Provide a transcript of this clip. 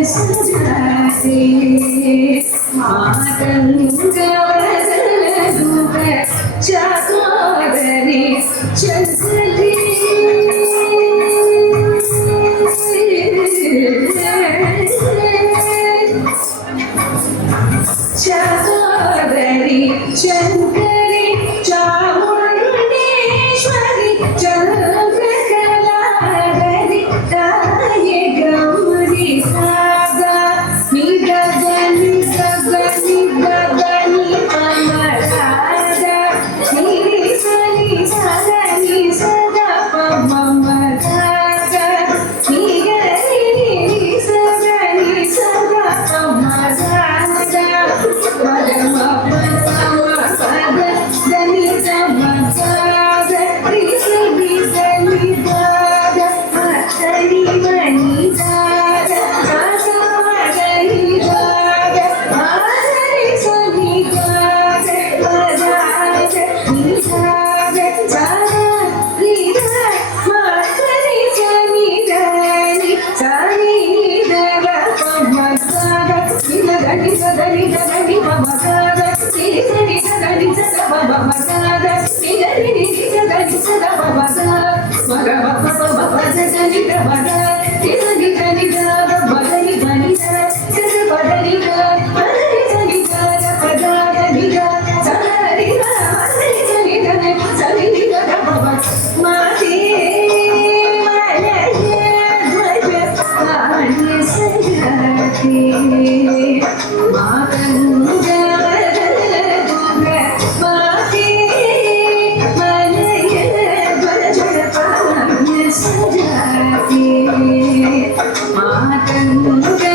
सजाते मातंगवदनदूत चाकोदरी चंचली चाकोदरी चंचली चामुंडेश्वरी चंद्रकलाधरी ताये गौरी सागा निगगनि गगनि गगनि अमरागा निगनि सगनि सदा पममरागा निगनि सगनि सदा पमरागा परम परम पद दनि समगागा त्रिसनि सनि गागा हतनि मनि गागा आसागनि गागा आसनि सनि गागा पदागा निगागा सागा निगा मासनि सनि गनि सनि निगा पमगागा निगनि सगनि गनि पमगागा निगनि सगनि सगा पमगागा निगनि सगनि सगा पमगागा मगा पपा सगनि गमगा निगनि गनि गागा मगनि गनि सा सग पदनि गा पदनि सनि गागा पदागा निगा सगनि गा मगनि सनि गनि सनि निगा पपा माते मलय ध्वज पाणि सजाते मातंगवदनदूत माते मलय ध्वज पाणि सजाते मातंग